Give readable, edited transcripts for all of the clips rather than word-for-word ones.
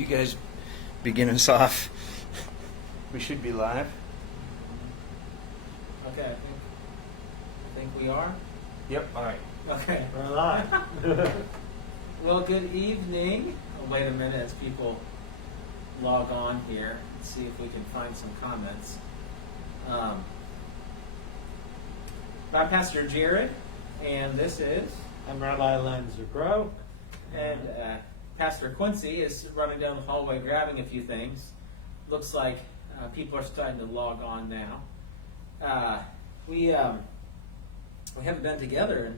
You guys begin us off. We should be live. Okay, I think we are. Yep. All right. Okay. We're live. Well, good evening. Oh, wait a minute as people log on here. Let's see if we can find some comments. I'm Pastor Jared, and this is... I'm Rabbi Lenzer Grow. And Pastor Quincy is running down the hallway grabbing a few things. Looks like people are starting to log on now. We haven't been together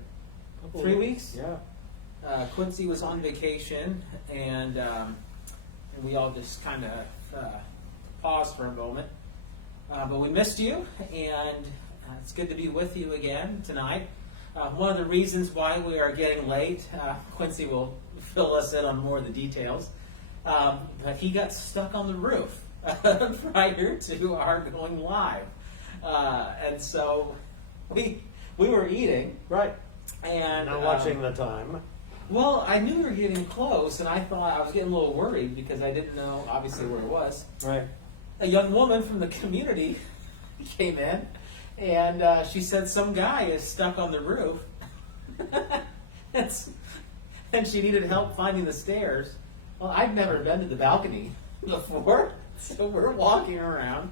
in 3 weeks. Yeah. Quincy was on vacation, and we all just kind of paused for a moment. But we missed you, and it's good to be with you again tonight. One of the reasons why we are getting late, Quincy will fill us in on more of the details, but he got stuck on the roof prior to our going live. And so we were eating. Right. And Not watching the time. Well, I knew we were getting close, and I thought I was getting a little worried because I didn't know, obviously, where it was. Right. A young woman from the community came in, and she said some guy is stuck on the roof, and she needed help finding the stairs. Well, I've never been to the balcony before, so we're walking around.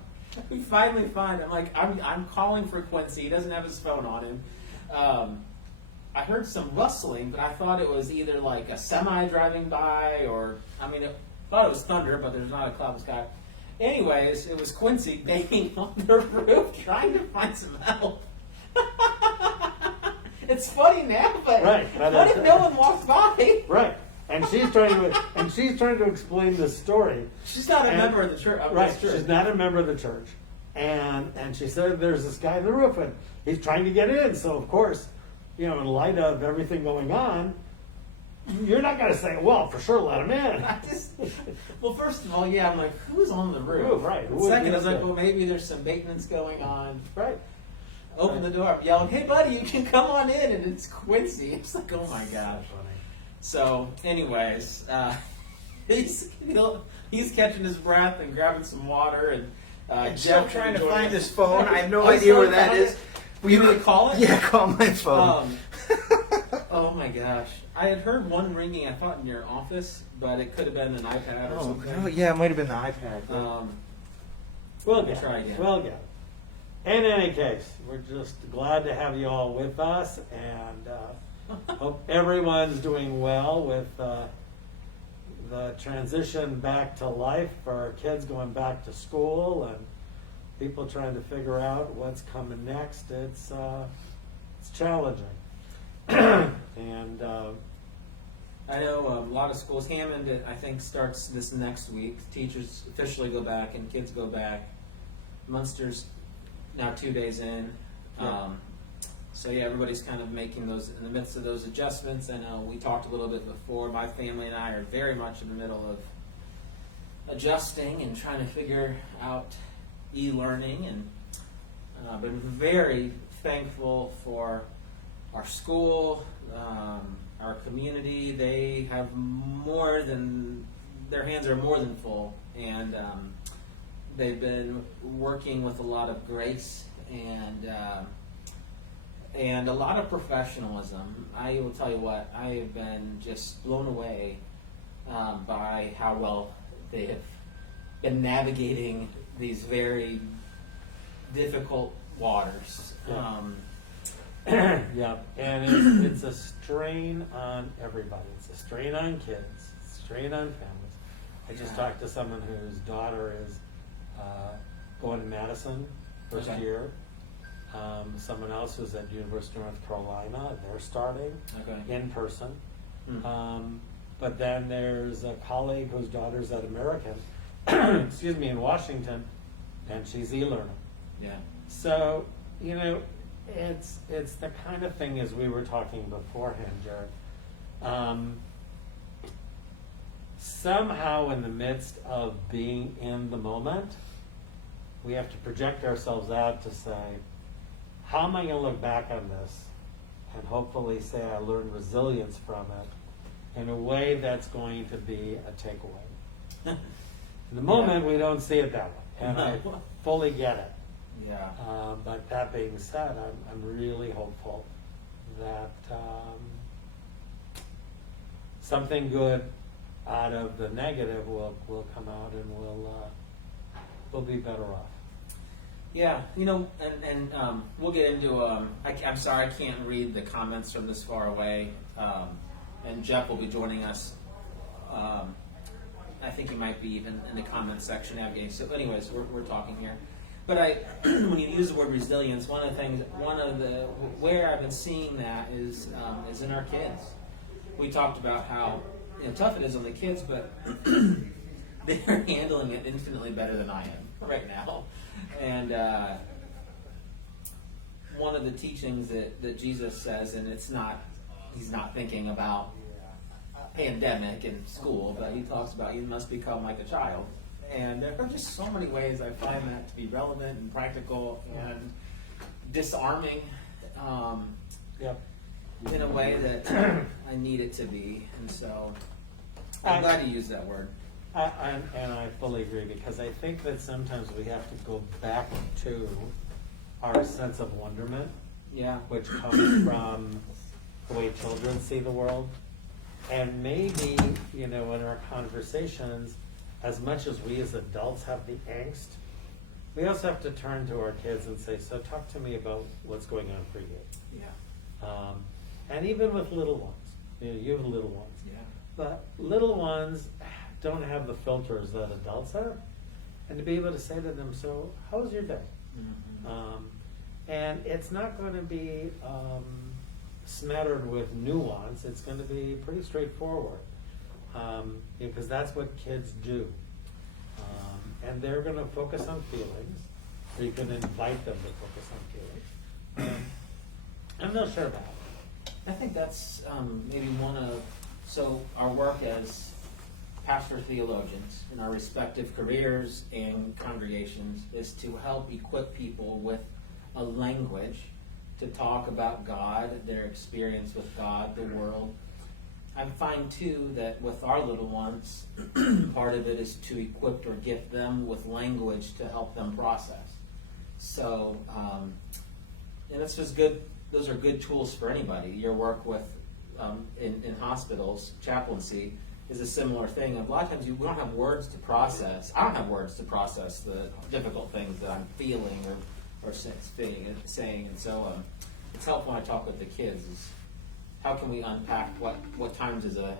We finally find him. I'm calling for Quincy. He doesn't have his phone on him. I heard some rustling, but I thought it was either like a semi driving by, or I thought it was thunder, but there's not a cloud in the sky. Anyways, it was Quincy banging on the roof trying to find some help. It's funny now, but Right. what if no one walks by? Right. And she's trying to explain the story. She's not a member of the church. Right. She's not a member of the church. And she said there's this guy on the roof and he's trying to get in. So of course, in light of everything going on, you're not going to say, well, for sure, let him in. Well, first of all, yeah, I'm like, who's on the roof? Right. Second, I was like, well, maybe there's some maintenance going on. Right. Open the door, I'm yelling, hey, buddy, you can come on in, and it's Quincy. It's like, oh my gosh. So, anyways, he's catching his breath and grabbing some water, and Still trying to find his phone. I have no Oh, idea where so that found is. it? Will you really call it? Yeah, call my phone. Oh my gosh. I had heard one ringing, I thought in your office, but it could have been an iPad or something. Yeah, it might have been the iPad. We'll get Try again. We'll get it. In any case, we're just glad to have you all with us, and hope everyone's doing well with the transition back to life for our kids going back to school and people trying to figure out what's coming next. It's challenging. And I know a lot of schools, Hammond, I think, starts this next week. Teachers officially go back and kids go back. Munster's now 2 days in. Yeah. So yeah, everybody's kind of making those, in the midst of those adjustments. I know we talked a little bit before. My family and I are very much in the middle of adjusting and trying to figure out e-learning, and been very thankful for our school, our community. They have their hands are more than full, and they've been working with a lot of grace and a lot of professionalism. I will tell you what, I have been just blown away by how well they have been navigating these very difficult waters. Yeah. Yeah, and it's a strain on everybody. It's a strain on kids, it's a strain on families. I just talked to someone whose daughter is going to Madison first Okay. year. Someone else who's at University of North Carolina, they're starting Okay. in person. Hmm. But then there's a colleague whose daughter's at American, in Washington, and she's e-learning. Yeah. So, it's the kind of thing, as we were talking beforehand, Jared. Somehow in the midst of being in the moment, we have to project ourselves out to say, how am I going to look back on this and hopefully say I learned resilience from it in a way that's going to be a takeaway. In the moment, we don't see it that way, and I fully get it. Yeah. But that being said, I'm really hopeful that something good out of the negative will come out, and we'll be better off. Yeah, and we'll get into. I'm sorry, I can't read the comments from this far away. And Jeff will be joining us. I think he might be even in the comments section navigating. So, anyways, we're talking here. But when you use the word resilience, where I've been seeing that is in our kids. We talked about how tough it is on the kids, but they're handling it infinitely better than I am right now. And one of the teachings that Jesus says, and he's not thinking about pandemic in school, but he talks about you must become like a child. And there are just so many ways I find that to be relevant and practical and disarming in a way that I need it to be. And so I'm glad you used that word. And I fully agree, because I think that sometimes we have to go back to our sense of wonderment, which comes from the way children see the world. And maybe, in our conversations, as much as we as adults have the angst, we also have to turn to our kids and say, so talk to me about what's going on for you. Yeah. And even with little ones, you have little ones. Yeah. But little ones don't have the filters that adults have. And to be able to say to them, so how was your day? Mm-hmm. And it's not going to be smattered with nuance. It's going to be pretty straightforward, because that's what kids do. And they're going to focus on feelings, or you can invite them to focus on feelings. And they'll share that. I think that's maybe so our work as pastor theologians in our respective careers and congregations is to help equip people with a language to talk about God, their experience with God, the world. I find too that with our little ones, part of it is to equip or gift them with language to help them process. So, and this is good. Those are good tools for anybody. Your work with in hospitals, chaplaincy, is a similar thing. A lot of times we don't have words to process. I don't have words to process the difficult things that I'm feeling or saying. And so it's helpful when I talk with the kids is how can we unpack what times is a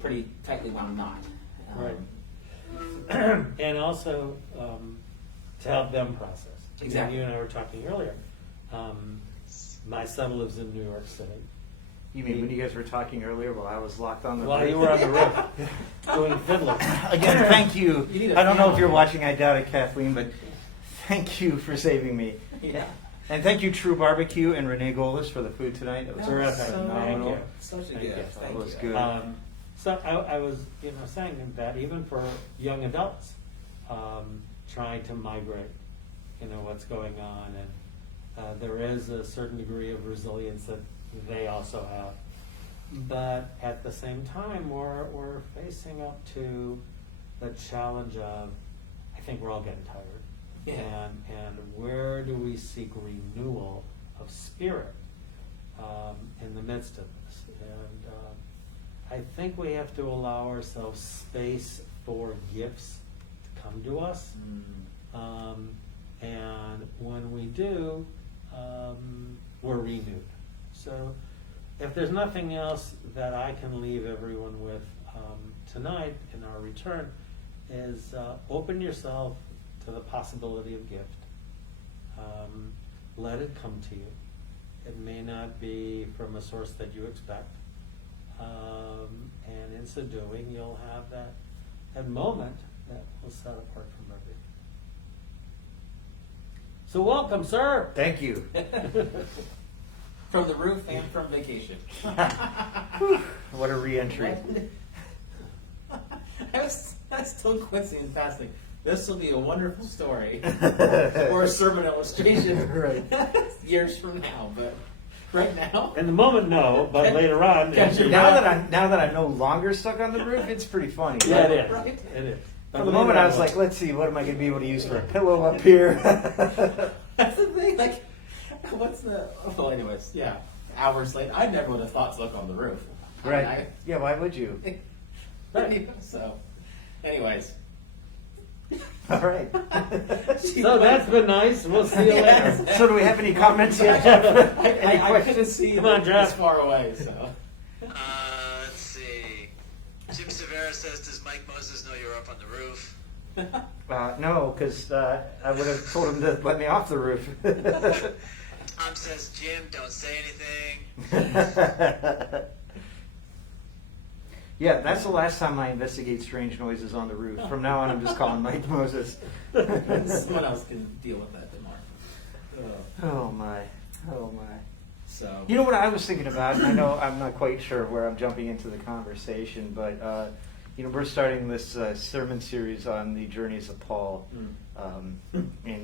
pretty tightly wound knot. Right. And also to help them process. Exactly. You and I were talking earlier. My son lives in New York City. You mean when you guys were talking earlier while I was locked on the While roof? you were on the roof doing fiddling. Again, thank you. You need a I don't know fan if you're here. watching, I doubt it, Kathleen, but thank you for saving me. Yeah. And thank you, True Barbecue and Renee Golis, for the food tonight. It was Terrific. phenomenal. Thank you. Such a Thank you. gift. That was you. good. So I was, saying that even for young adults, trying to migrate, what's going on, and there is a certain degree of resilience that they also have. But at the same time, we're facing up to the challenge of, I think we're all getting tired. Yeah. And where do we seek renewal of spirit in the midst of this? And I think we have to allow ourselves space for gifts to come to us. And when we do, we're renewed. So if there's nothing else that I can leave everyone with tonight in our return is open yourself to the possibility of gift. Let it come to you. It may not be from a source that you expect. And in so doing, you'll have that moment that will set apart from everything. So welcome, sir. Thank you. From the roof and from vacation. What a re-entry. I still quizzing and fasting. This will be a wonderful story or a sermon illustration Right. years from now. But Right now? In the moment, no, but later on. Gotcha. Now that I'm no longer stuck on the roof, it's pretty funny. Yeah, it is. Right. It is. For the moment, I was like, let's see, what am I going to be able to use for a pillow up here? That's the thing. Like, what's the? Well, anyways, yeah. Hours later, I never would have thought to look on the roof. Right. Yeah, why would you? So, anyways. All right. So that's been nice. We'll see you later. So do we have any comments yet? I couldn't see Come on, Jeff. this far away, so. Let's see. Jim Severa says, does Mike Moses know you're up on the roof? No, because I would have told him to let me off the roof. Tom says, Jim, don't say anything. Yeah, that's the last time I investigate strange noises on the roof. From now on, I'm just calling Mike Moses. Someone else can deal with that tomorrow. Oh my. So. You know what I was thinking about, and I know I'm not quite sure where I'm jumping into the conversation, but we're starting this sermon series on the journeys of Paul, and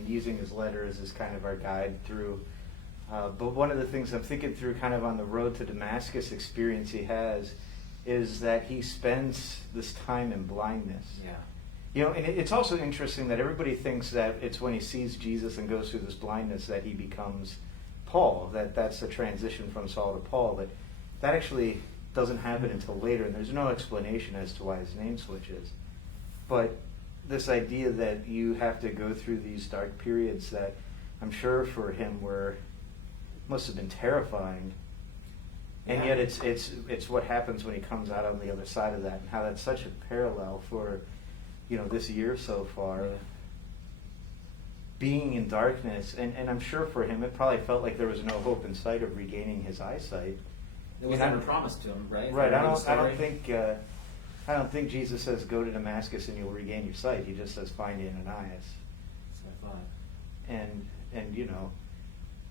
using his letters as kind of our guide through. But one of the things I'm thinking through, kind of on the road to Damascus experience he has, is that he spends this time in blindness. Yeah. And it's also interesting that everybody thinks that it's when he sees Jesus and goes through this blindness that he becomes Paul, that's the transition from Saul to Paul, but that actually doesn't happen until later, and there's no explanation as to why his name switches. But this idea that you have to go through these dark periods that I'm sure for him must have been terrifying, and yet it's what happens when he comes out on the other side of that, and how that's such a parallel for this year so far. Yeah. Being in darkness, and I'm sure for him it probably felt like there was no hope in sight of regaining his eyesight. It was never promised to him, right? Right. I don't think Jesus says go to Damascus and you'll regain your sight. He just says find Ananias. That's what I thought. And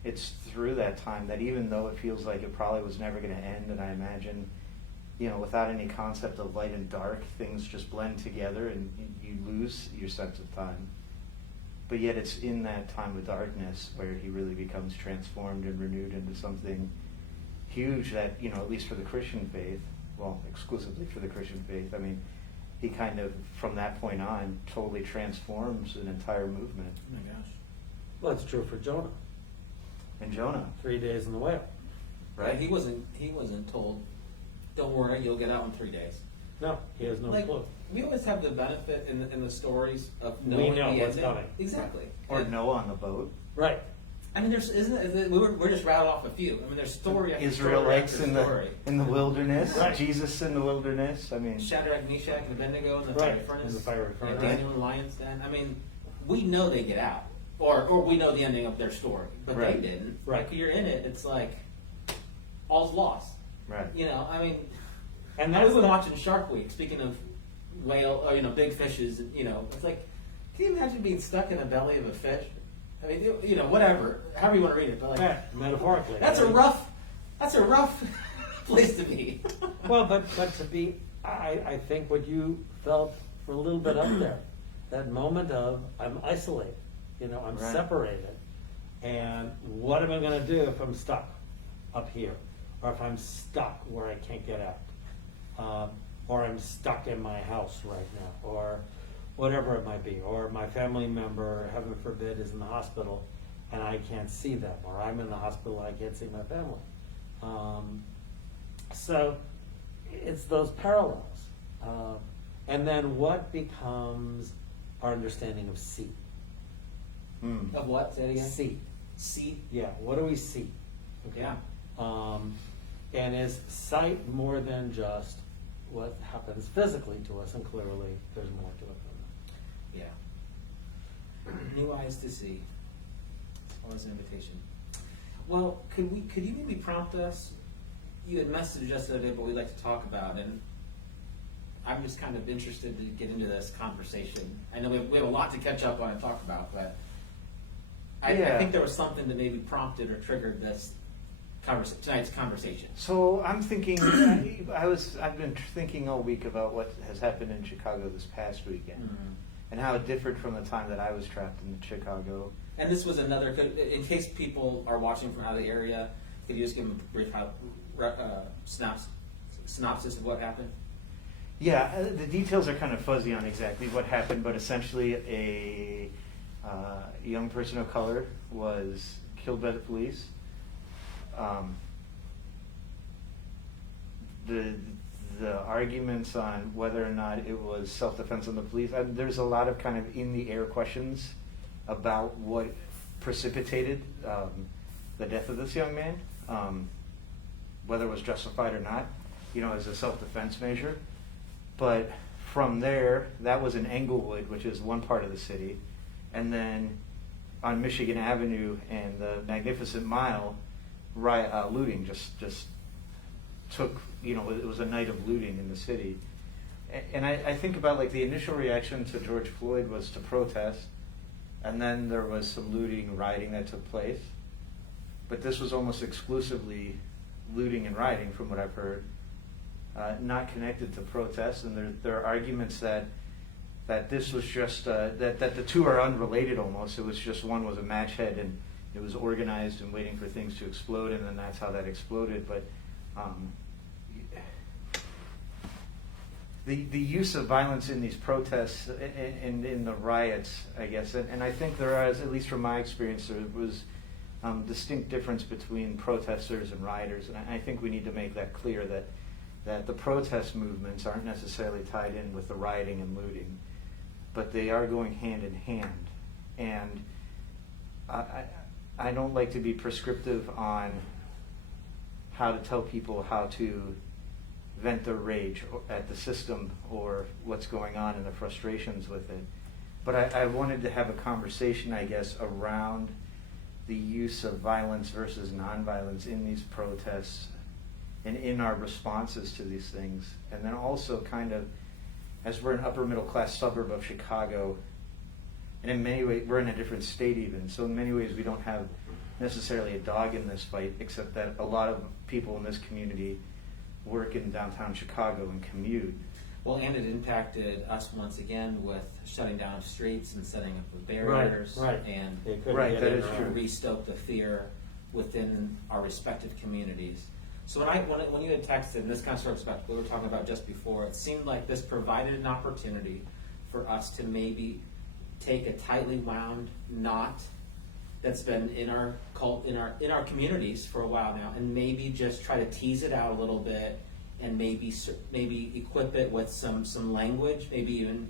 it's through that time that even though it feels like it probably was never going to end, and I imagine, without any concept of light and dark, things just blend together and you lose your sense of time. But yet it's in that time of darkness where he really becomes transformed and renewed into something huge that, at least for the Christian faith, well, exclusively for the Christian faith, I mean, he kind of, from that point on, totally transforms an entire movement. Oh my gosh. Well, it's true for Jonah. And Jonah. 3 days in the whale. Right? He wasn't told, don't worry, you'll get out in 3 days. No, he has no clue. We always have the benefit in the stories of knowing We know the what's ending. coming. Exactly. Or And, Noah on the boat. Right. I mean, we're just rattled off a few. I mean, there's story after Israelites story after story. in the wilderness. Right. Jesus in the wilderness. I mean, Shadrach, Meshach, and Abednego in the Right, fiery furnace. in the fiery Yeah, furnace. Daniel in the lion's den. I mean, we know they get out, or we know the ending of their story, but Right. they didn't. Right. Like, you're in it, it's like all's lost. right. I mean, And we've that's been the, watching Shark Week. Speaking of whale, or big fishes, it's like, can you imagine being stuck in the belly of a fish? I mean, whatever, however you want to read it, but like, yeah, metaphorically. that's a rough place to be. Well, but to be, I think what you felt for a little bit up there, that moment of I'm isolated, I'm Right. separated, and what am I going to do if I'm stuck up here, or if I'm stuck where I can't get out, or I'm stuck in my house right now, or whatever it might be, or my family member, heaven forbid, is in the hospital and I can't see them, or I'm in the hospital and I can't see my family. So it's those parallels. And then what becomes our understanding of see? Mm. Of what? Say it again. See. See. Yeah, what do we see? Yeah. And is sight more than just what happens physically to us? And clearly there's more to it than Yeah. New eyes to see. Always an invitation. Well, could you maybe prompt us? You had messaged us the other day, but we'd like to talk about, and I'm just kind of interested to get into this conversation. I know we have a lot to catch up on and talk about, but I think there was something that maybe prompted or triggered this tonight's conversation. So I'm thinking, I've been thinking all week about what has happened in Chicago this past weekend, Mm-hmm. and how it differed from the time that I was trapped in Chicago. And this was another, in case people are watching from out of the area, Could you just give them a brief synopsis of what happened? Yeah, the details are kind of fuzzy on exactly what happened, but essentially a young person of color was killed by the police. The arguments on whether or not it was self-defense on the police, there's a lot of kind of in the air questions about what precipitated the death of this young man, whether it was justified or not, as a self-defense measure. But from there, that was in Englewood, which is one part of the city, and then on Michigan Avenue and the Magnificent Mile, looting just took, it was a night of looting in the city. And I think about like the initial reaction to George Floyd was to protest, and then there was some looting, rioting that took place. But this was almost exclusively looting and rioting from what I've heard, not connected to protests. And there are arguments that this was just, that the two are unrelated almost. It was just one was a match head and it was organized and waiting for things to explode, and then that's how that exploded. But the use of violence in these protests and in the riots, I guess, and I think there is, at least from my experience, there was distinct difference between protesters and rioters, and I think we need to make that clear that the protest movements aren't necessarily tied in with the rioting and looting, but they are going hand in hand. And I don't like to be prescriptive on how to tell people how to vent their rage at the system or what's going on and the frustrations with it. But I wanted to have a conversation, I guess, around the use of violence versus nonviolence in these protests and in our responses to these things. And then also kind of, as we're an upper middle class suburb of Chicago, and in many ways, we're in a different state even, so in many ways we don't have necessarily a dog in this fight, except that a lot of people in this community work in downtown Chicago and commute. Well, and it impacted us once again with shutting down streets and setting up the barriers, Right. and They couldn't Right, get that in is or out. true. restoke the fear within our respective communities. So when you had texted, and this kind of starts back to what we were talking about just before, it seemed like this provided an opportunity for us to maybe take a tightly wound knot that's been in our communities for a while now, and maybe just try to tease it out a little bit, and maybe equip it with some language, maybe even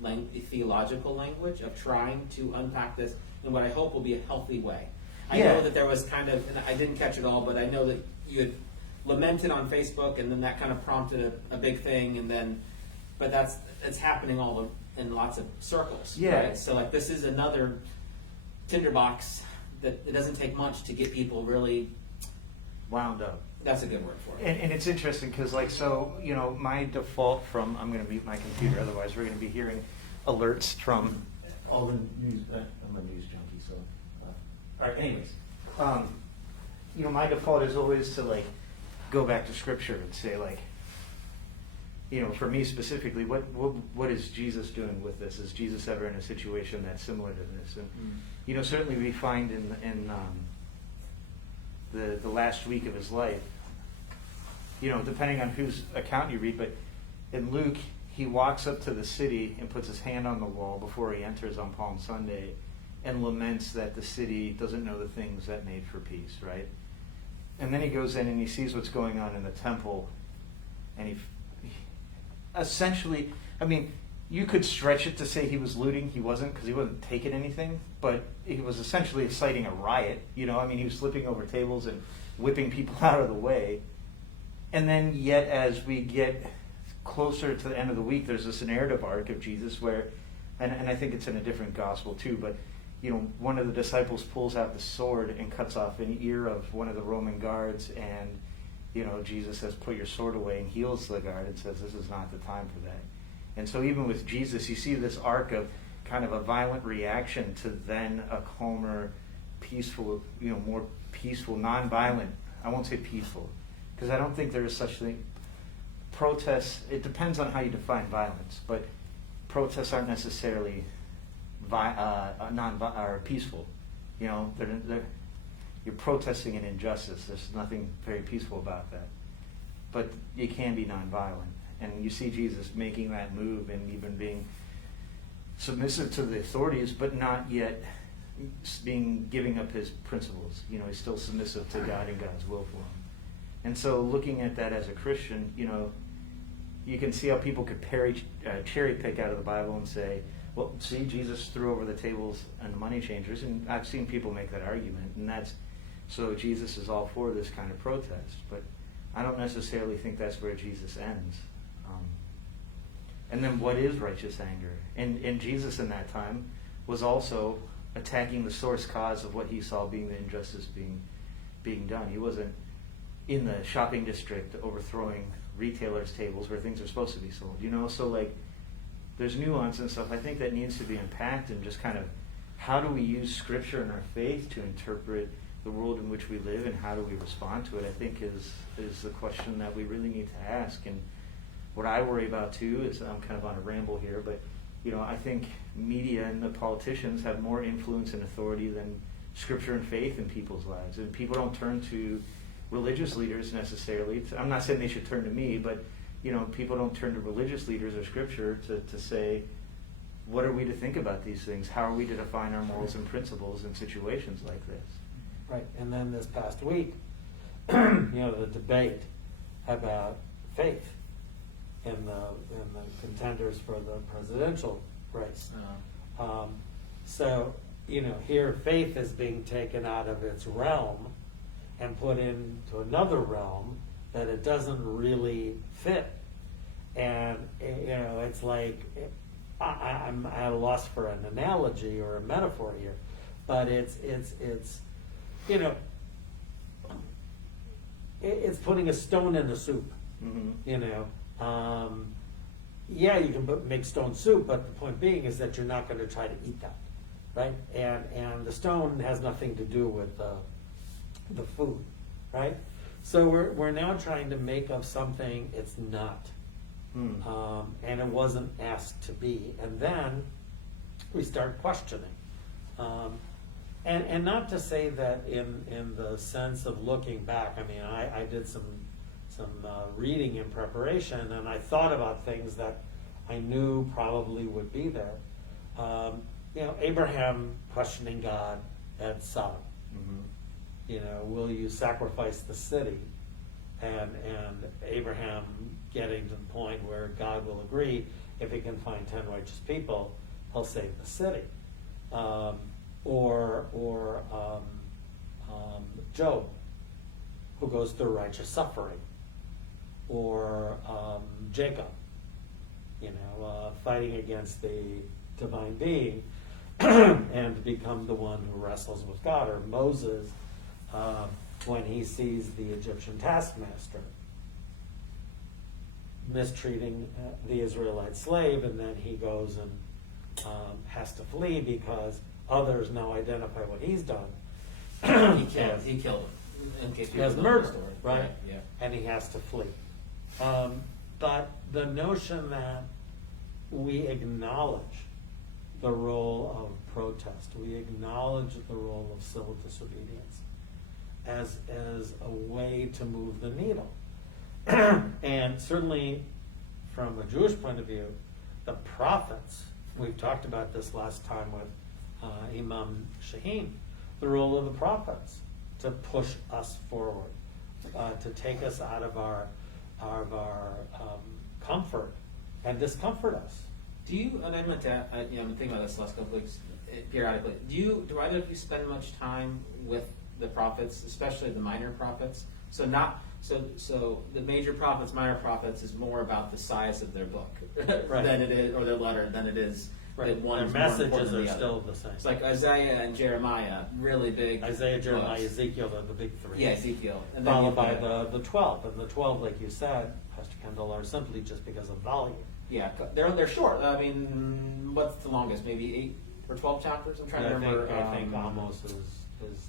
theological language of trying to unpack this in what I hope will be a healthy way. I know that there was kind of, and I didn't catch it all, but I know that you had lamented on Facebook, and then that kind of prompted a big thing, and then, but it's happening in lots of circles. Yeah. Right? So like this is another tinderbox that it doesn't take much to get people really Wound up. That's a good word for it. And it's interesting because, my default from, I'm going to mute my computer, otherwise we're going to be hearing alerts from all the news. I'm a news junkie, so. All right, anyways. My default is always to, go back to Scripture and say, for me specifically, what is Jesus doing with this? Is Jesus ever in a situation that's similar to this? And, certainly we find in the last week of his life, depending on whose account you read, but in Luke, he walks up to the city and puts his hand on the wall before he enters on Palm Sunday and laments that the city doesn't know the things that made for peace, right? And then he goes in and he sees what's going on in the temple, and he essentially, you could stretch it to say he was looting. He wasn't, because he wasn't taking anything, but he was essentially inciting a riot. He was flipping over tables and whipping people out of the way. And then yet as we get closer to the end of the week, there's this narrative arc of Jesus where, and I think it's in a different gospel too, but one of the disciples pulls out the sword and cuts off an ear of one of the Roman guards, and Jesus says, "Put your sword away," and heals the guard and says, "This is not the time for that." And so even with Jesus, you see this arc of kind of a violent reaction to then a calmer, peaceful, more peaceful, non-violent. I won't say peaceful, because I don't think there is such thing. Protests, it depends on how you define violence, but protests aren't necessarily peaceful. you're protesting an injustice. There's nothing very peaceful about that. But you can be nonviolent. And you see Jesus making that move and even being submissive to the authorities, but not yet giving up his principles. You know, he's still submissive to God and God's will for him. And so looking at that as a Christian, you know, you can see how people could cherry pick out of the Bible and say, well, see, Jesus threw over the tables and the money changers, and I've seen people make that argument, and that's, so Jesus is all for this kind of protest. But I don't necessarily think that's where Jesus ends. And then what is righteous anger? And Jesus in that time was also attacking the source cause of what he saw being the injustice being done. He wasn't in the shopping district overthrowing retailers' tables where things are supposed to be sold. You know, so like there's nuance and stuff I think that needs to be unpacked, and just kind of how do we use Scripture and our faith to interpret the world in which we live, and how do we respond to it, I think is the question that we really need to ask. And what I worry about too is, I'm kind of on a ramble here, but you know, I think media and the politicians have more influence and authority than Scripture and faith in people's lives. And people don't turn to religious leaders necessarily. I'm not saying they should turn to me, but you know, people don't turn to religious leaders or Scripture to say, what are we to think about these things? How are we to define our morals and principles in situations like this? Right, and then this past week, you know, the debate about faith in the contenders for the presidential race. So, you know, here faith is being taken out of its realm and put into another realm that it doesn't really fit. And, you know, it's like, I'm at a loss for an analogy or a metaphor here, but it's you know, it's putting a stone in the soup. Mm-hmm. You know, yeah, you can make stone soup, but the point being is that you're not going to try to eat that, right? And the stone has nothing to do with the food, right? So we're now trying to make of something it's not, and it wasn't asked to be, and then we start questioning. And not to say that in the sense of looking back. I mean, I did some reading in preparation, and I thought about things that I knew probably would be there. You know, Abraham questioning God at Sodom. Mm-hmm. You know, will you sacrifice the city? And Abraham getting to the point where God will agree, if he can find 10 righteous people, he'll save the city. Or Job, who goes through righteous suffering, or Jacob, you know, fighting against the divine being and to become the one who wrestles with God, or Moses when he sees the Egyptian taskmaster mistreating the Israelite slave, and then he goes and has to flee because others now identify what he's done. He killed him. In case He has people don't know murder, the story. right? Yeah. And he has to flee. But the notion that we acknowledge the role of protest, we acknowledge the role of civil disobedience as a way to move the needle. And certainly from a Jewish point of view, the prophets, we've talked about this last time with Imam Shaheen, the role of the prophets to push us forward, to take us out of our comfort and discomfort us. Do you, and I meant to, you know, I'm thinking about this last couple weeks periodically. Do either of you spend much time with the prophets, especially the minor prophets? So the major prophets, minor prophets is more about the size of their book Right. than it is, or their letter, than it is. Right. That one Their is more messages important than are the other. still the same. It's like Isaiah and Jeremiah, really big. Isaiah, Jeremiah, books. Ezekiel are the big three. Yeah, Ezekiel. And then Followed you've by got- the 12. And the 12, like you said, Pastor Kendall, are simply just because of volume. Yeah, they're short. I mean, what's the longest? Maybe 8 or 12 chapters? I'm trying to remember. I think Amos is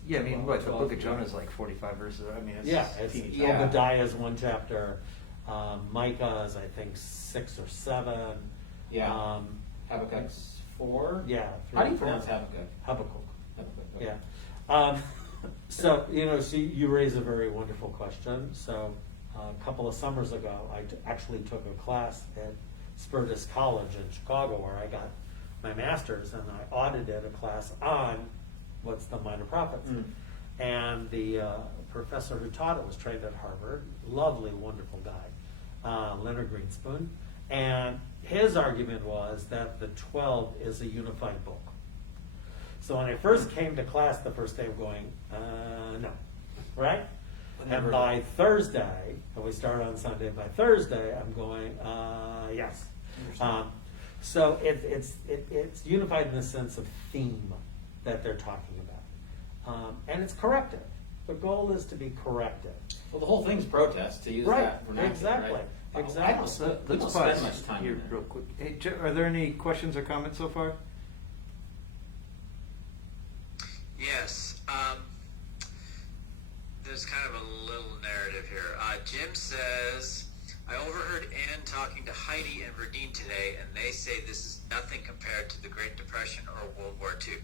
Yeah, I mean, 12. what, the book of Jonah is like 45 verses. I mean, it's It's teeny yeah. Obadiah is one chapter. Micah is, I think, 6 or 7. Yeah. Habakkuk's 4. Yeah. How do you 3 or 4. pronounce Habakkuk? Habakkuk. Habakkuk. Okay. Yeah. So, so you raise a very wonderful question. So, a couple of summers ago, I actually took a class at Spertus College in Chicago where I got my master's, and I audited a class on what's the minor prophets. And the professor who taught it was trained at Harvard, lovely, wonderful guy, Leonard Greenspoon. And his argument was that the 12 is a unified book. So when I first came to class the first day, I'm going, no, right? And by Thursday, and we start on Sunday, by Thursday, I'm going, yes. So it's unified in the sense of theme that they're talking about. And it's corrective. The goal is to be corrective. Well, the whole thing's protest, to use Right, that vernacular, exactly, right? exactly. I don't spend, we don't spend much time here in there. real quick. Hey, are there any questions or comments so far? Yes. There's kind of a little narrative here. Jim says, I overheard Ann talking to Heidi and Verdine today, and they say this is nothing compared to the Great Depression or World War II.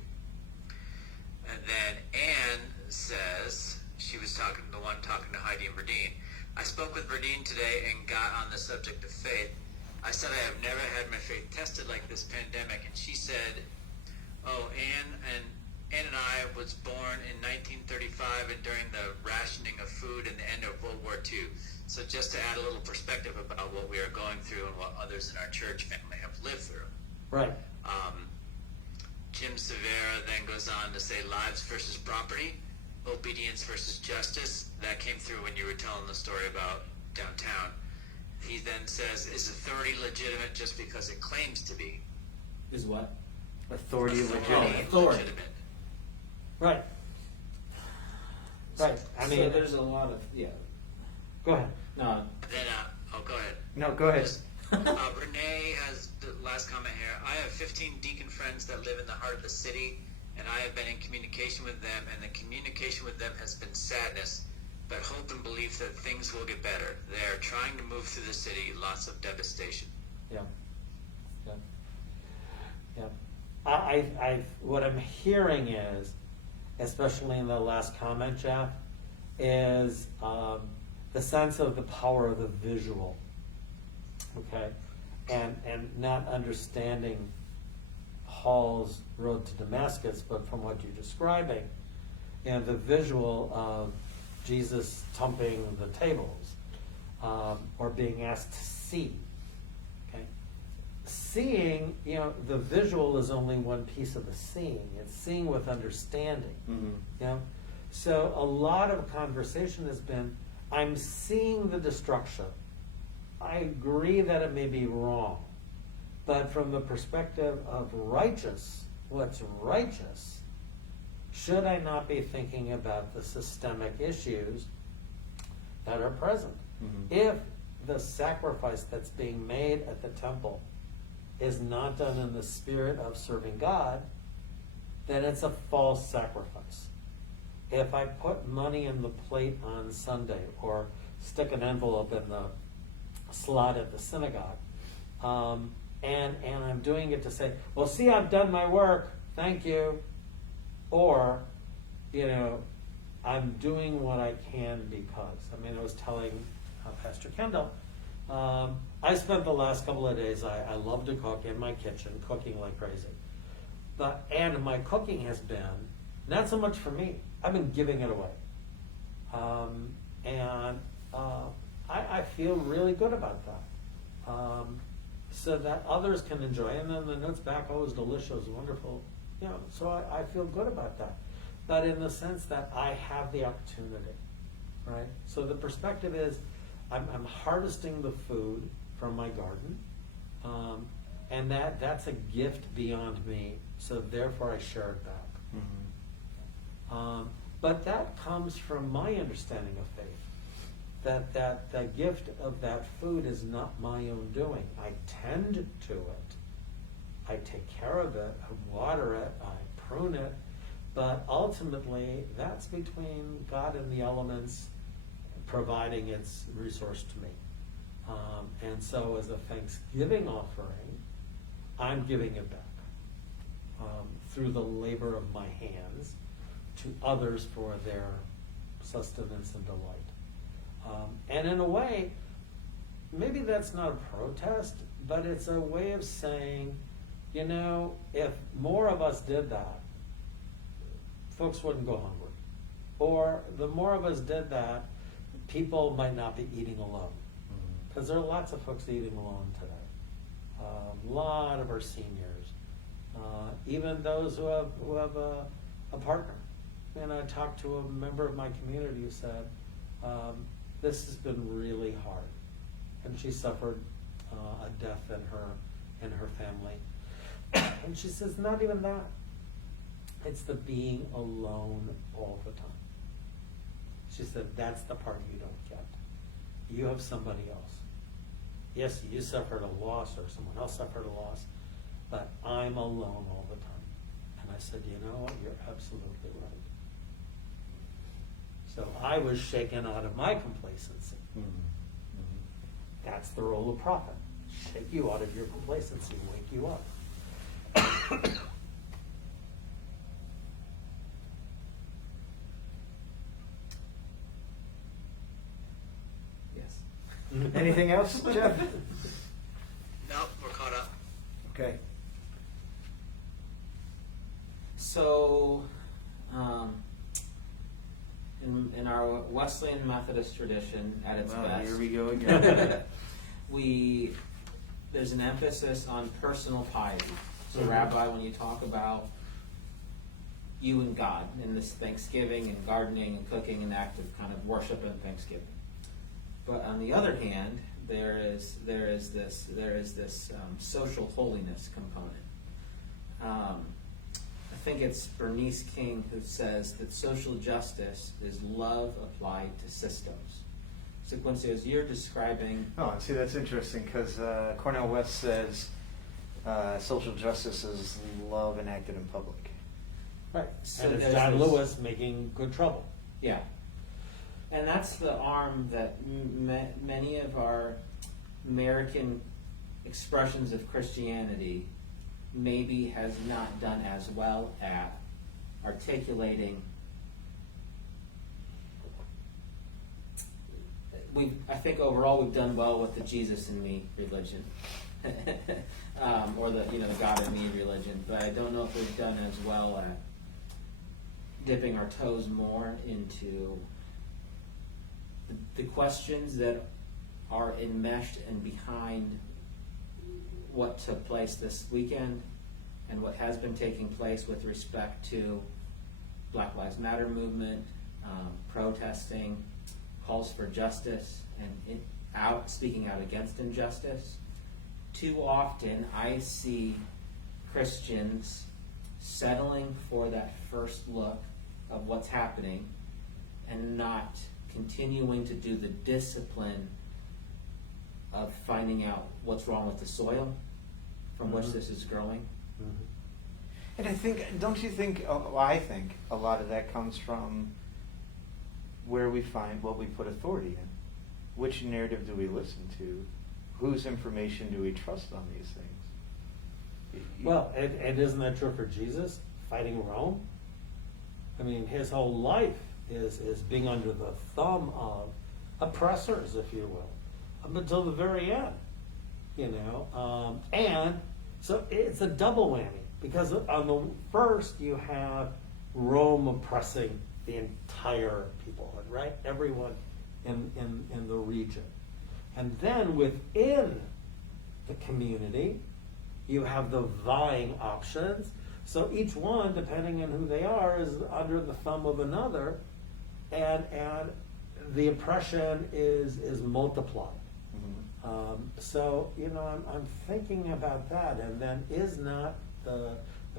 And then Ann says, she was talking to Heidi and Verdine. I spoke with Verdine today and got on the subject of faith. I said I have never had my faith tested like this pandemic, and she said, oh, Ann and I was born in 1935 and during the rationing of food and the end of World War II. So just to add a little perspective about what we are going through and what others in our church family have lived through. Right. Jim Severa then goes on to say lives versus property, obedience versus justice. That came through when you were telling the story about downtown. He then says, is authority legitimate just because it claims to be? Is what? Authority Authority legitimate. legitimate. Right. Right. I mean, so there's a lot of, go ahead. no, Then, go ahead. No, go ahead. Renee has the last comment here. I have 15 deacon friends that live in the heart of the city, and I have been in communication with them, and the communication with them has been sadness, but hope and belief that things will get better. They are trying to move through the city, lots of devastation. Yeah. Yeah. Yeah. What I'm hearing is, especially in the last comment, Jeff, is the sense of the power of the visual. Okay, and not understanding Paul's road to Damascus, but from what you're describing, and the visual of Jesus thumping the tables, or being asked to see. Okay, seeing, the visual is only one piece of the seeing. It's seeing with understanding. Mm-hmm. So a lot of conversation has been, I'm seeing the destruction. I agree that it may be wrong, but from the perspective of what's righteous, should I not be thinking about the systemic issues that are present? Mm-hmm. If the sacrifice that's being made at the temple is not done in the spirit of serving God, then it's a false sacrifice. If I put money in the plate on Sunday or stick an envelope in the slot at the synagogue, and I'm doing it to say, well, see, I've done my work, thank you, or, I'm doing what I can because. I was telling Pastor Kendall, I spent the last couple of days, I love to cook in my kitchen, cooking like crazy. And my cooking has been, not so much for me, I've been giving it away. I feel really good about that. So that others can enjoy. And then the notes back, oh, it was delicious, wonderful. So I feel good about that. But in the sense that I have the opportunity, right? So the perspective is, I'm harvesting the food from my garden, and that's a gift beyond me. So therefore I share it back. Mm-hmm. But that comes from my understanding of faith. That the gift of that food is not my own doing. I tend to it. I take care of it. I water it. I prune it. But ultimately, that's between God and the elements providing its resource to me. And so as a Thanksgiving offering, I'm giving it back through the labor of my hands, to others for their sustenance and delight. And in a way, maybe that's not a protest, but it's a way of saying, you know, if more of us did that, folks wouldn't go hungry. Or the more of us did that, people might not be eating alone. Because there are lots of folks eating alone today. A lot of our seniors, even those who have a partner. And I talked to a member of my community who said, this has been really hard. And she suffered a death in her family. And she says, not even that. It's the being alone all the time. She said, that's the part you don't get. You have somebody else. Yes, you suffered a loss or someone else suffered a loss, but I'm alone all the time. And I said, you know what, you're absolutely right. So I was shaken out of my complacency. That's the role of prophet. Shake you out of your complacency, wake you up. Yes. Anything else, Jeff? Nope, we're caught up. Okay. So, in our Wesleyan Methodist tradition, at its Well, best, here we go again. there's an emphasis on personal piety. So, Mhm. Rabbi, when you talk about you and God in this Thanksgiving and gardening and cooking and act of kind of worship and Thanksgiving, but on the other hand, there is this social holiness component. I think it's Bernice King who says that social justice is love applied to systems. So Quincy, as you're describing, Oh, and see, that's interesting because Cornel West says social justice is love enacted in public. Right. So And it's there's John this- Lewis making good trouble. yeah, and that's the arm that many of our American expressions of Christianity maybe has not done as well at articulating. I think overall we've done well with the Jesus in me religion, or the God in me religion. But I don't know if we've done as well at dipping our toes more into the questions that are enmeshed and behind what took place this weekend and what has been taking place with respect to Black Lives Matter movement, protesting, calls for justice, and speaking out against injustice. Too often I see Christians settling for that first look of what's happening and not continuing to do the discipline of finding out what's wrong with the soil from which this is growing. And I think, I think a lot of that comes from where we find what we put authority in. Which narrative do we listen to? Whose information do we trust on these things? Well, and isn't that true for Jesus fighting Rome? I mean, his whole life is being under the thumb of oppressors, if you will, up until the very end. And so it's a double whammy because on the first you have Rome oppressing the entire peoplehood, right? Everyone in the region. And then within the community, you have the vying options. So each one, depending on who they are, is under the thumb of another, and the oppression is multiplied. So I'm thinking about that, and then is not the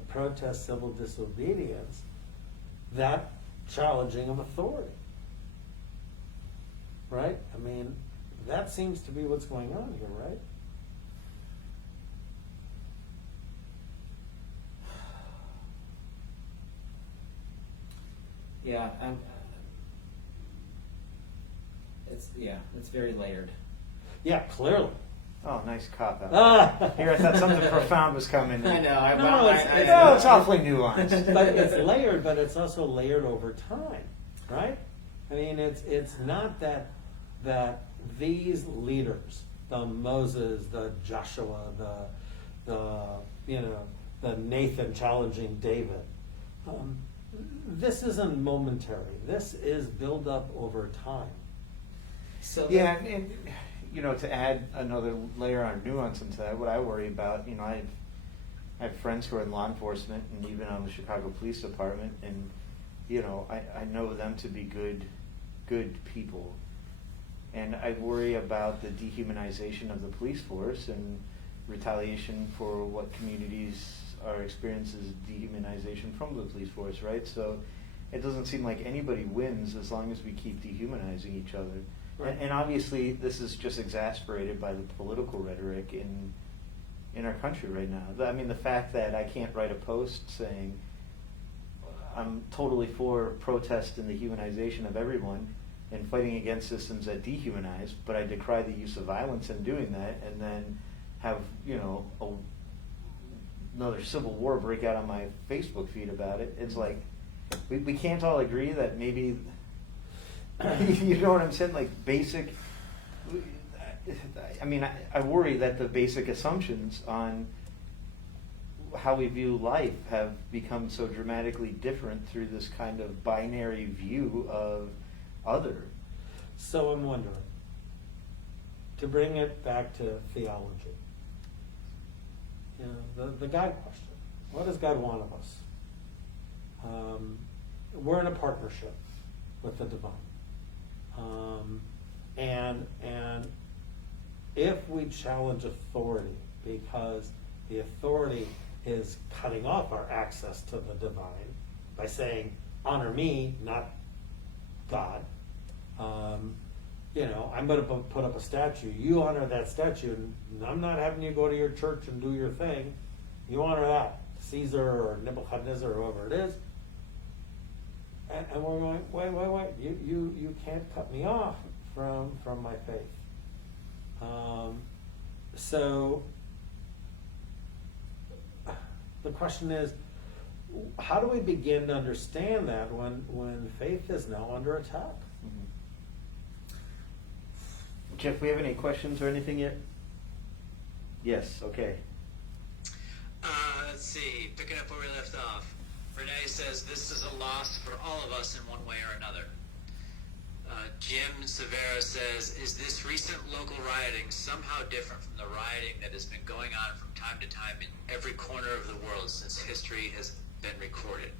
protest civil disobedience that challenging of authority, right? I mean, that seems to be what's going on here, right? Yeah, it's very layered. Yeah, clearly. Oh, nice cop out. Ah. Here, I thought something profound was coming. I know. I, No, I, it's- No, it's awfully nuanced. But it's layered, but it's also layered over time, right? I mean, it's not that these leaders, the Moses, the Joshua, the Nathan challenging David, this isn't momentary. This is build up over time. So Yeah, and to add another layer on nuance into that, what I worry about, I have friends who are in law enforcement and even on the Chicago Police Department, and I know them to be good people, and I worry about the dehumanization of the police force and retaliation for what communities are experiencing dehumanization from the police force, right? So it doesn't seem like anybody wins as long as we keep dehumanizing each other. Right. And obviously, this is just exasperated by the political rhetoric in our country right now. I mean, the fact that I can't write a post saying I'm totally for protest and the humanization of everyone and fighting against systems that dehumanize, but I decry the use of violence in doing that, and then have another civil war break out on my Facebook feed about it. It's like we can't all agree that maybe. You know what I'm saying? Like basic. I mean, I worry that the basic assumptions on how we view life have become so dramatically different through this kind of binary view of other. So I'm wondering, to bring it back to theology, the God question. What does God want of us? We're in a partnership with the divine. And if we challenge authority because the authority is cutting off our access to the divine by saying, honor me, not God. I'm going to put up a statue. You honor that statue, and I'm not having you go to your church and do your thing. You honor that, Caesar or Nebuchadnezzar or whoever it is. And we're going, wait, you can't cut me off from my faith. So the question is, how do we begin to understand that when faith is now under attack? Mm-hmm. Jeff, we have any questions or anything yet? Yes, okay. Let's see, picking up where we left off. Renee says this is a loss for all of us in one way or another. Jim Severa says, is this recent local rioting somehow different from the rioting that has been going on from time to time in every corner of the world since history has been recorded?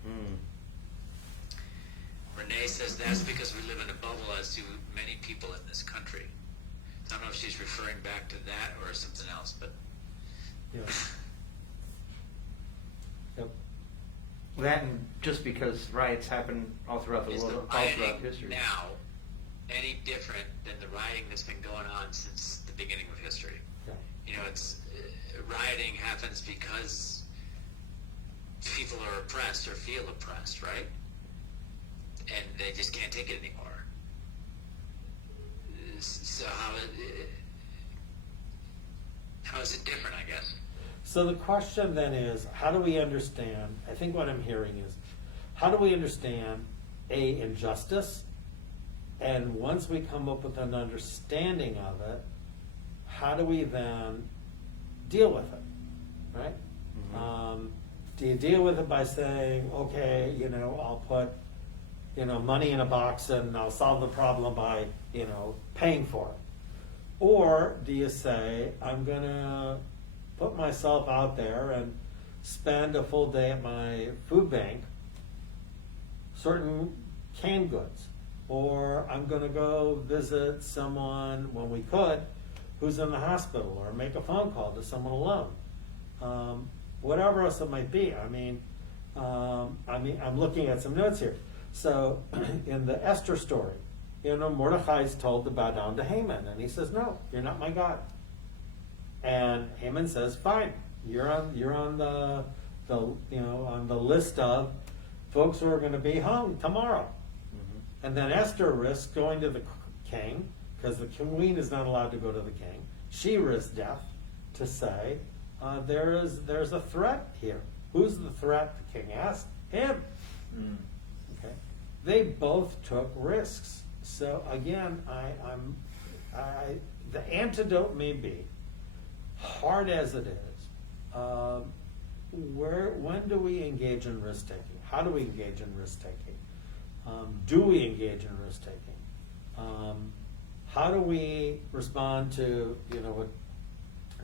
Renee says that's because we live in a bubble, as do many people in this country. I don't know if she's referring back to that or something else, but Yeah. Yep. That, and just because riots happen all throughout the is world, the all throughout rioting history. now any different than the rioting that's been going on since the beginning of history? Yeah. It's rioting happens because people are oppressed or feel oppressed, right? And they just can't take it anymore. So how is it different, I guess? So the question then is, how do we understand, I think what I'm hearing is, how do we understand injustice? And once we come up with an understanding of it, how do we then deal with it, right? Mm-hmm. Do you deal with it by saying, okay, I'll put, money in a box and I'll solve the problem by, paying for it? Or do you say, I'm going to put myself out there and spend a full day at my food bank, certain canned goods, or I'm going to go visit someone when we could who's in the hospital, or make a phone call to someone alone, whatever else it might be. I'm looking at some notes here. So in the Esther story, Mordecai is told to bow down to Haman, and he says, "No, you're not my God." And Haman says, "Fine, you're on the on the list of folks who are going to be hung tomorrow." Mm-hmm. And then Esther risks going to the king, because the queen is not allowed to go to the king. she risked death to say, there's a threat here. Who's the threat? The king asked. Him. Okay. They both took risks. So again, the antidote may be, hard as it is, when do we engage in risk taking? How do we engage in risk taking? Do we engage in risk taking? How do we respond to what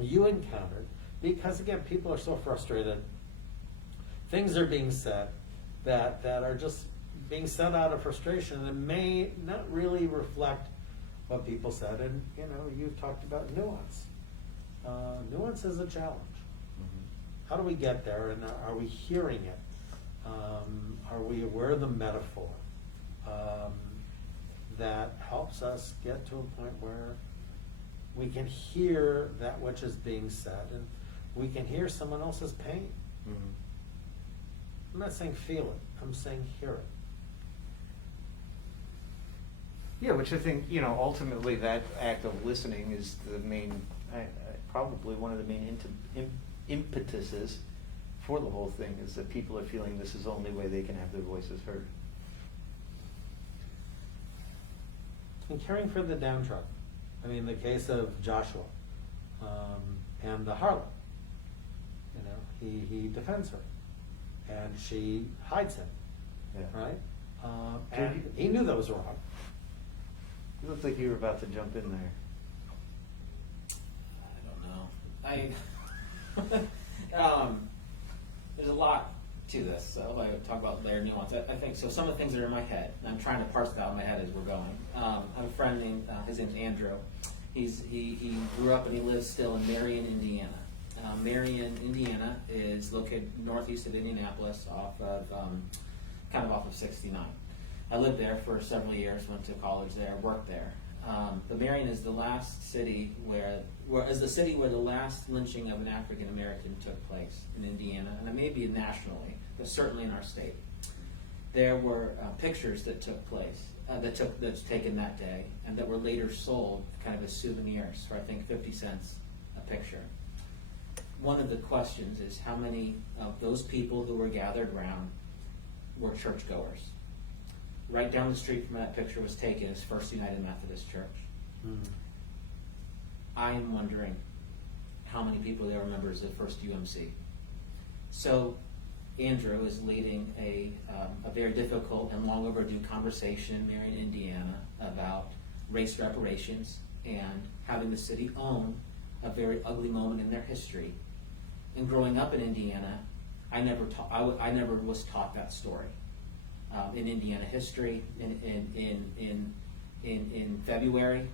you encountered? Because again, people are so frustrated. Things are being said that are just being said out of frustration and may not really reflect what people said. And you've talked about nuance. Nuance is a challenge. How do we get there, and are we hearing it? Are we aware of the metaphor that helps us get to a point where we can hear that which is being said, and we can hear someone else's pain? I'm not saying feel it, I'm saying hear it. Yeah, which I think, ultimately that act of listening is the main, probably one of the main impetuses for the whole thing, is that people are feeling this is the only way they can have their voices heard. And caring for the downtrodden. I mean, the case of Joshua and the harlot. He defends her, and she hides him. Yeah. Right? And he knew that was wrong. You looked like you were about to jump in there. I don't know. There's a lot to this, so I talk about layer nuance. I think so. Some of the things that are in my head, and I'm trying to parse it out in my head as we're going. I have a friend named his name's Andrew. He grew up and he lives still in Marion, Indiana. Marion, Indiana is located northeast of Indianapolis, kind of off of 69. I lived there for several years, went to college there, worked there. But Marion is the last city where the last lynching of an African American took place in Indiana, and it may be nationally, but certainly in our state. There were pictures that took place, that's taken that day, and that were later sold kind of as souvenirs for I think 50 cents a picture. One of the questions is how many of those people who were gathered around were churchgoers. Right down the street from that picture was taken is First United Methodist Church. I'm wondering how many people there were members of First UMC. So Andrew is leading a very difficult and long overdue conversation in Marion, Indiana about race reparations and having the city own a very ugly moment in their history. And growing up in Indiana, I never was taught that story. In Indiana history, in February,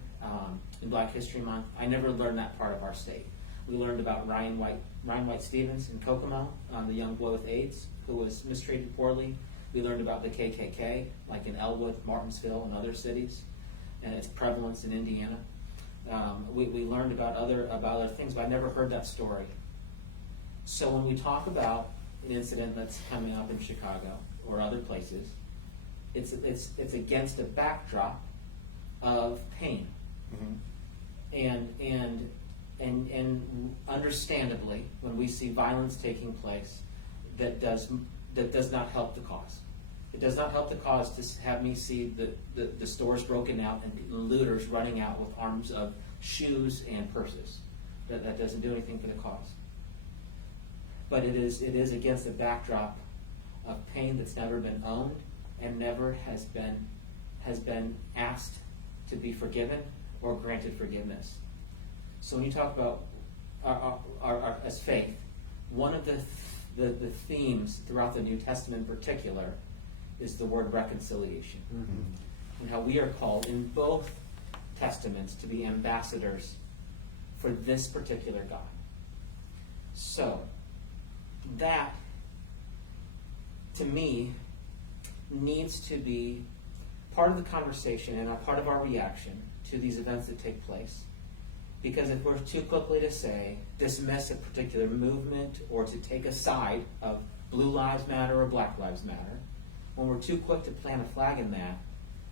in Black History Month, I never learned that part of our state. We learned about Ryan White Stevens in Kokomo, the young boy with AIDS who was mistreated poorly. We learned about the KKK, like in Elwood, Martinsville, and other cities, and its prevalence in Indiana. We learned about other things, but I never heard that story. So when we talk about an incident that's coming up in Chicago or other places, it's against a backdrop of pain, and understandably, when we see violence taking place, that does not help the cause. It does not help the cause to have me see the stores broken out and looters running out with arms of shoes and purses. That doesn't do anything for the cause. But it is against a backdrop of pain that's never been owned and never has been asked to be forgiven or granted forgiveness. So when you talk about our as faith, one of the themes throughout the New Testament in particular is the word reconciliation, and how we are called in both testaments to be ambassadors for this particular God. So that, to me, needs to be part of the conversation and a part of our reaction to these events that take place. Because if we're too quickly to say, dismiss a particular movement or to take a side of Blue Lives Matter or Black Lives Matter, when we're too quick to plant a flag in that,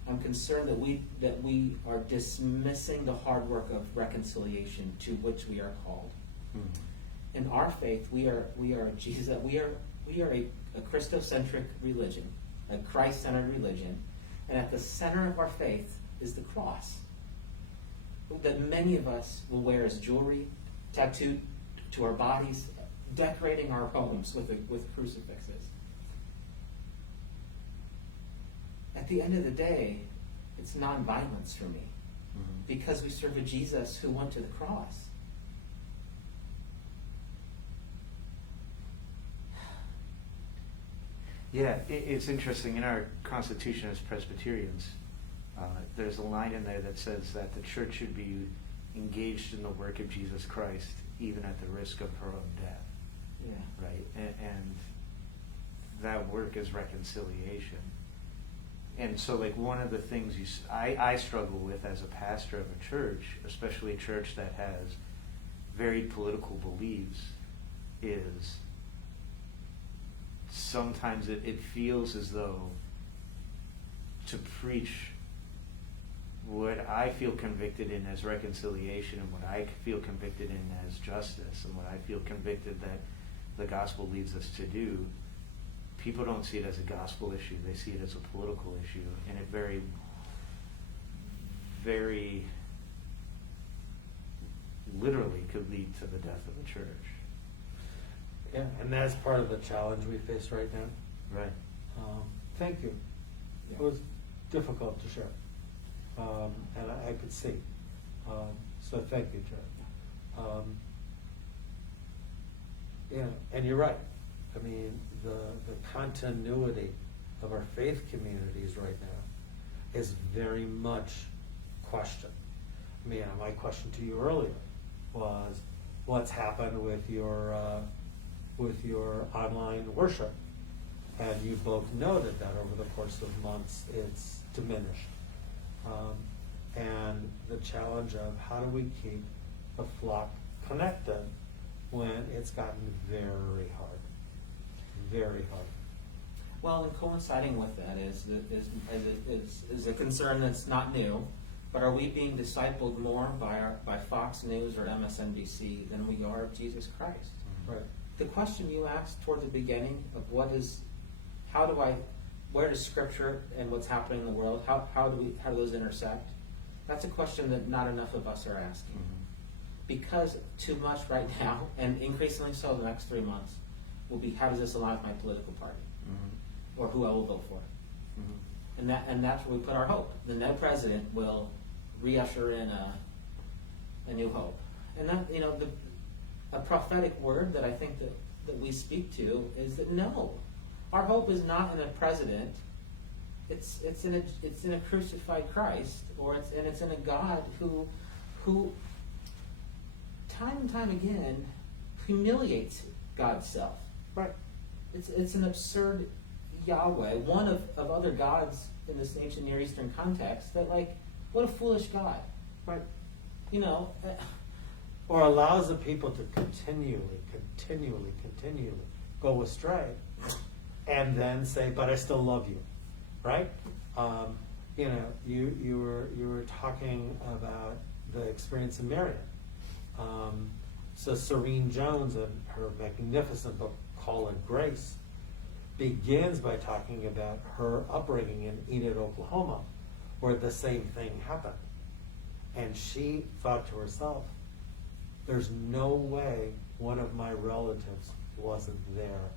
I'm concerned that we are dismissing the hard work of reconciliation to which we are called. Mm-hmm. In our faith, we are Jesus. We are a Christocentric religion, a Christ-centered religion, and at the center of our faith is the cross that many of us will wear as jewelry, tattooed to our bodies, decorating our homes with crucifixes. At the end of the day, it's nonviolence for me, because we serve a Jesus who went to the cross. Yeah, it's interesting. In our Constitution as Presbyterians, there's a line in there that says that the church should be engaged in the work of Jesus Christ, even at the risk of her own death. Yeah. Right? And that work is reconciliation. And so, like, one of the things I struggle with as a pastor of a church, especially a church that has varied political beliefs, is sometimes it feels as though to preach what I feel convicted in as reconciliation and what I feel convicted in as justice and what I feel convicted that the gospel leads us to do, people don't see it as a gospel issue. They see it as a political issue, and it very, very literally could lead to the death of the church. Yeah, and that's part of the challenge we face right now. Right. Thank you. It was difficult to share, and I could see. So thank you, Jared. Yeah, and you're right. I mean, the continuity of our faith communities right now is very much questioned. I mean, my question to you earlier was, what's happened with your online worship? And you both noted that over the course of months, it's diminished. And the challenge of how do we keep the flock connected when it's gotten very hard, very hard. Well, and coinciding with that is a concern that's not new, but are we being discipled more by Fox News or MSNBC than we are of Jesus Christ? Right. The question you asked toward the beginning of where does Scripture and what's happening in the world, how do those intersect? That's a question that not enough of us are asking. Mm-hmm. Because too much right now, and increasingly so in the next 3 months, will be how does this align with my political party? Mm-hmm. Or who I will vote for. Mm-hmm. And that's where we put our hope. The no president will re-usher in a new hope. And that, a prophetic word that I think that we speak to is that no, our hope is not in a president. It's in a crucified Christ, it's in a God who time and time again humiliates God's self. Right. It's an absurd Yahweh, one of other gods in this ancient Near Eastern context, that, like, what a foolish God. Right. Or allows the people to continually go astray, and then say, "But I still love you," right? You were talking about the experience of Miriam. So Serene Jones, in her magnificent book Call of Grace, begins by talking about her upbringing in Enid, Oklahoma, where the same thing happened. And she thought to herself, there's no way one of my relatives wasn't there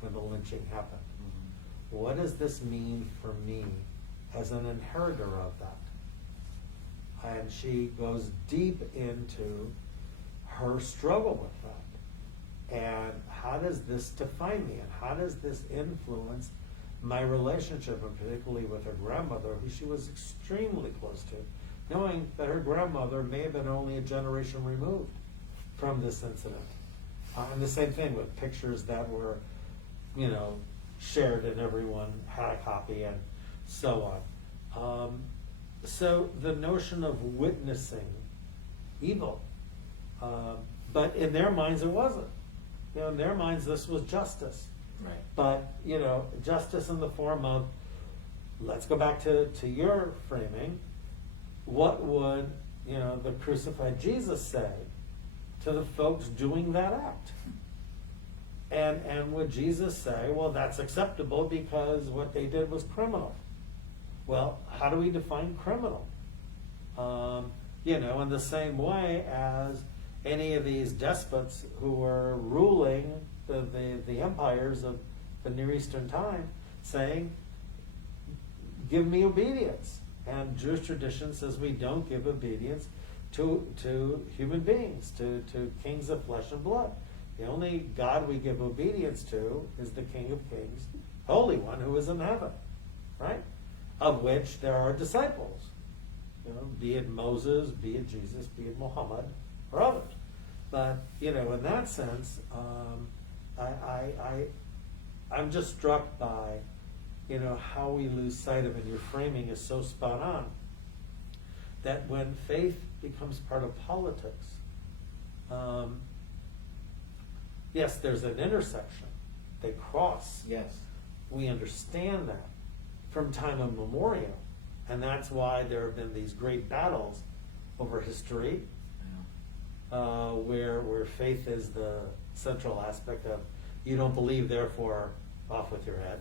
when the lynching happened. Mm-hmm. What does this mean for me as an inheritor of that? And she goes deep into her struggle with that. And how does this define me? And how does this influence my relationship, and particularly with her grandmother, who she was extremely close to, knowing that her grandmother may have been only a generation removed from this incident. And the same thing with pictures that were, shared and everyone had a copy and so on. So the notion of witnessing evil, but in their minds it wasn't. In their minds this was justice. right. But, justice in the form of let's go back to your framing. What would, the crucified Jesus say to the folks doing that act? And would Jesus say, well, that's acceptable because what they did was criminal? Well, how do we define criminal? In the same way as any of these despots who were ruling the empires of the Near Eastern time, saying, give me obedience. And Jewish tradition says we don't give obedience to human beings, to kings of flesh and blood. The only God we give obedience to is the King of Kings, Holy One, who is in heaven, right? Of which there are disciples, be it Moses, be it Jesus, be it Muhammad, or others. But in that sense, I'm just struck by how we lose sight of, and your framing is so spot on, that when faith becomes part of politics, yes, there's an intersection. They cross. Yes. We understand that from time immemorial. And that's why there have been these great battles over history, where faith is the central aspect of, you don't believe, therefore off with your head.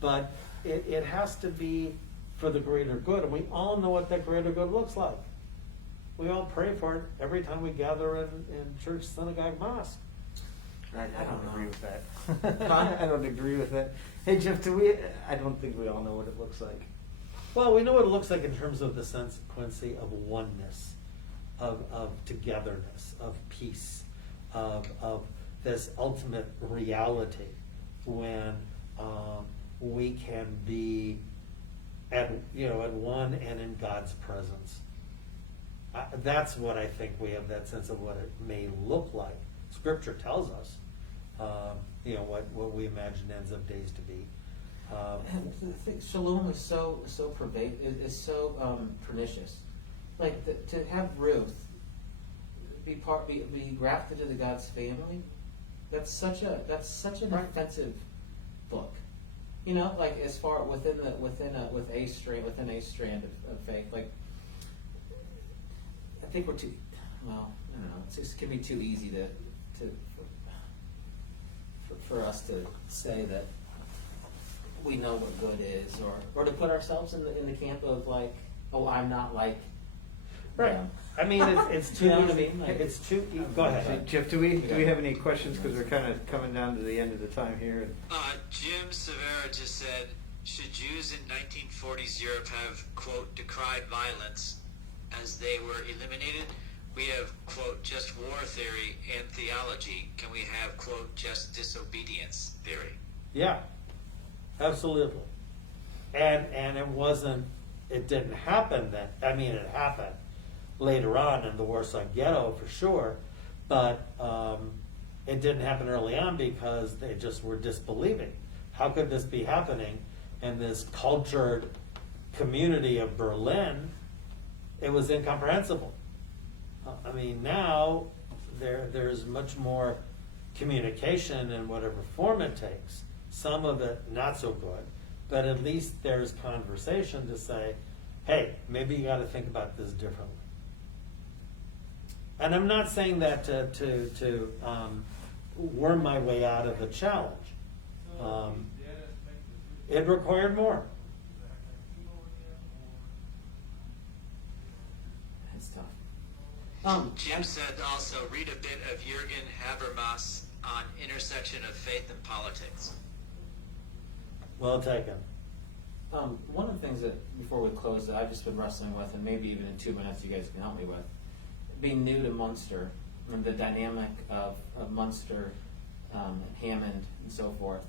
But it has to be for the greater good, and we all know what that greater good looks like. We all pray for it every time we gather in church, synagogue, mosque. I don't know. agree with that. I don't agree with that. Hey, Jeff, I don't think we all know what it looks like. Well, we know what it looks like in terms of the sensequency of oneness, of togetherness, of peace, of this ultimate reality when we can be at one and in God's presence. That's what I think we have, that sense of what it may look like. Scripture tells us, what we imagine ends of days to be. And I think shalom is so pervasive, is so pernicious. Like to have Ruth be grafted into God's family. That's such an offensive book. Like as far within a strand of faith. Like I think we're too. Well, I don't know. It can be too easy for us to say that we know what good is, or to put ourselves in the camp of like, oh, I'm not like. Right. them. I mean, it's too. You know what I easy. mean? Like- It's too. Go ahead. Jeff, do we have any questions? Because we're kind of coming down to the end of the time here. Jim Severa just said, should Jews in 1940s Europe have, quote, decried violence as they were eliminated? We have, quote, just war theory and theology. Can we have, quote, just disobedience theory? Yeah, absolutely. And it didn't happen then. I mean, it happened later on in the Warsaw Ghetto for sure, but it didn't happen early on because they just were disbelieving. How could this be happening in this cultured community of Berlin? It was incomprehensible. I mean, now there's much more communication in whatever form it takes. Some of it not so good, but at least there's conversation to say, hey, maybe you got to think about this differently. And I'm not saying that to worm my way out of the challenge. It required more. That's tough. Jim said also, read a bit of Jürgen Habermas on intersection of faith and politics. Well taken. One of the things that, before we close, that I've just been wrestling with, and maybe even in 2 minutes you guys can help me with, being new to Munster, and the dynamic of Munster, and Hammond, and so forth.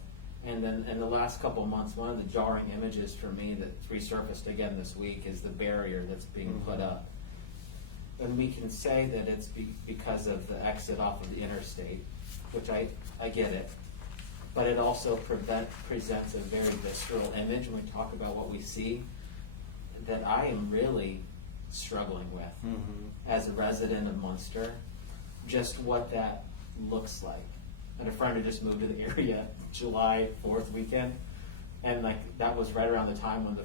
And then in the last couple of months, one of the jarring images for me that's resurfaced again this week is the barrier that's being put up. And we can say that it's because of the exit off of the interstate, which I get it. But it also presents a very visceral image when we talk about what we see that I am really struggling with as a resident of Munster, just what that looks like. And a friend who just moved to the area July 4th weekend, and like that was right around the time when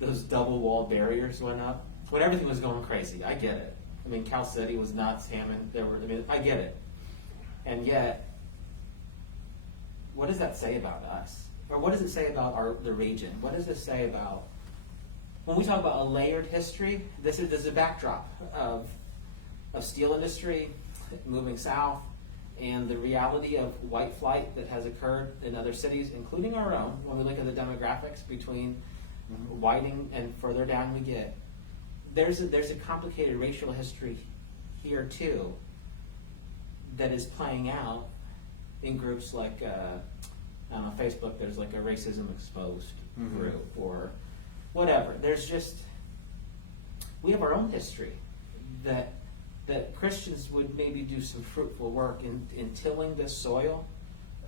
those double wall barriers went up, when everything was going crazy. I get it. I mean, Cal City was nuts. Hammond, I get it. And yet, what does that say about us? Or what does it say about the region? What does it say about, when we talk about a layered history, this is a backdrop of steel industry moving south, and the reality of white flight that has occurred in other cities, including our own, when we look at the demographics between Whiting and further down we get. There's a complicated racial history here too that is playing out in groups like on Facebook. There's like a racism exposed group or whatever. We have our own history that Christians would maybe do some fruitful work in tilling this soil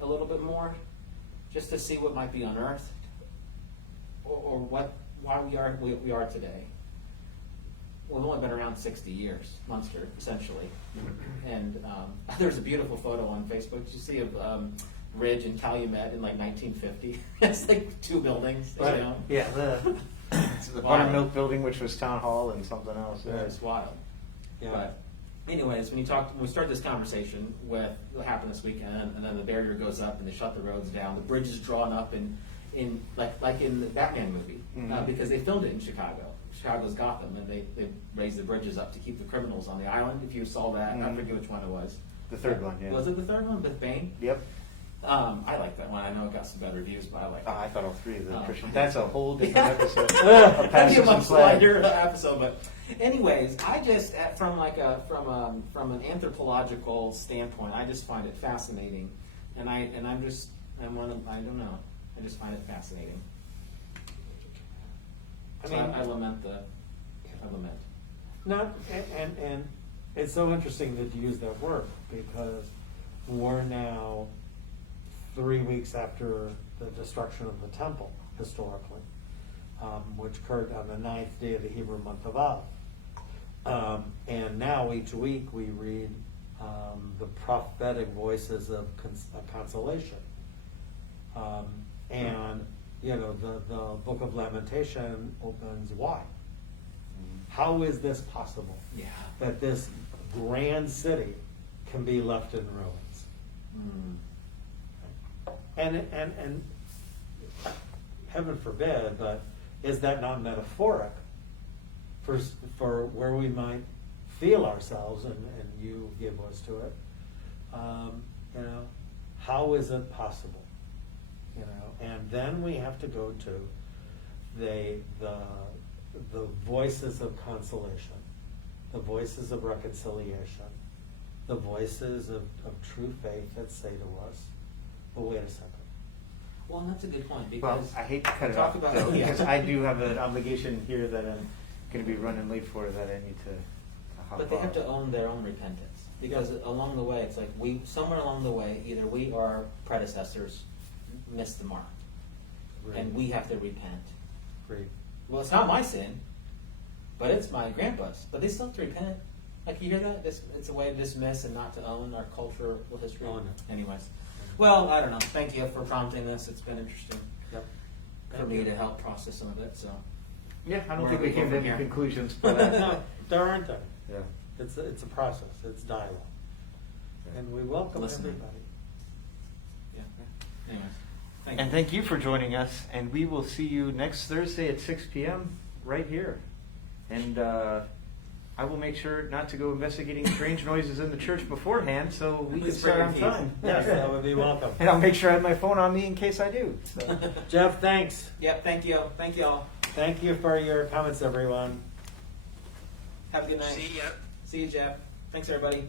a little bit more, just to see what might be unearthed or why we are today. We've only been around 60 years, Munster, essentially. And there's a beautiful photo on Facebook. Did you see of Ridge and Calumet in like 1950? It's like two buildings, Right. you know? Yeah, the Buttermilk Building, which was Town Hall, and something else. Yeah, it's wild. Yeah. But anyways, when we start this conversation with what happened this weekend, and then the barrier goes up and they shut the roads down, the bridge is drawn up in like in the Batman movie, because they filmed it in Chicago. Chicago's Gotham, and they raised the bridges up to keep the criminals on the island. If you saw that, I forget which one it was. The third one, yeah. Was it the third one with Bane? Yep. I like that one. I know it got some bad reviews, but I like it. I thought all three of them. Oh. That's a whole different episode. That'd be a Passions much and Plaid. lighter episode, but anyways, I just from an anthropological standpoint, I just find it fascinating, and I don't know, I just find it fascinating. I So mean, I lament I lament. not, and it's so interesting that you use that word, because we're now 3 weeks after the destruction of the temple, historically, which occurred on the 9th day of the Hebrew month of Av. And now each week we read the prophetic voices of consolation. And, you know, the book of Lamentation opens why? How is this possible? Yeah. That this grand city can be left in ruins? And heaven forbid, but is that not metaphoric for where we might feel ourselves, and you give voice to it? You know, how is it possible? You know, and then we have to go to the voices of consolation, the voices of reconciliation, the voices of true faith that say to us, well, wait a second. Well, and that's a good point, Well, because I hate to cut it Talk off, about- though, yeah. because I do have an obligation here that I'm going to be running late for, that I need to hop but they have off. to own their own repentance, because along the way, it's like somewhere along the way, either we or our predecessors missed the mark, and we have to repent. Great. Well, it's not my sin, but it's my grandpa's. But they still have to repent. Like, you hear that? It's a way to dismiss and not to own our cultural history. Own it. Anyways. Well, I don't know. Thank you for prompting this. It's been interesting Yep. for me to help process some of it. So, Yeah, I don't Where think are we we came to going any from here? conclusions, but No, there aren't any. yeah. It's a process. It's dialogue, and we welcome Listening. everybody. yeah. Anyways. Thank And you. thank you for joining us, and we will see you next Thursday at 6 p.m. right here. And I will make sure not to go investigating strange noises in the church beforehand, so we can Please start bring on your time. keys. Yes, that would be welcome. And I'll make sure I have my phone on me in case I do. So. Jeff, thanks. Yep. Thank you. Thank you all. Thank you for your comments, everyone. Have a good night. See ya. See you, Jeff. Thanks, everybody.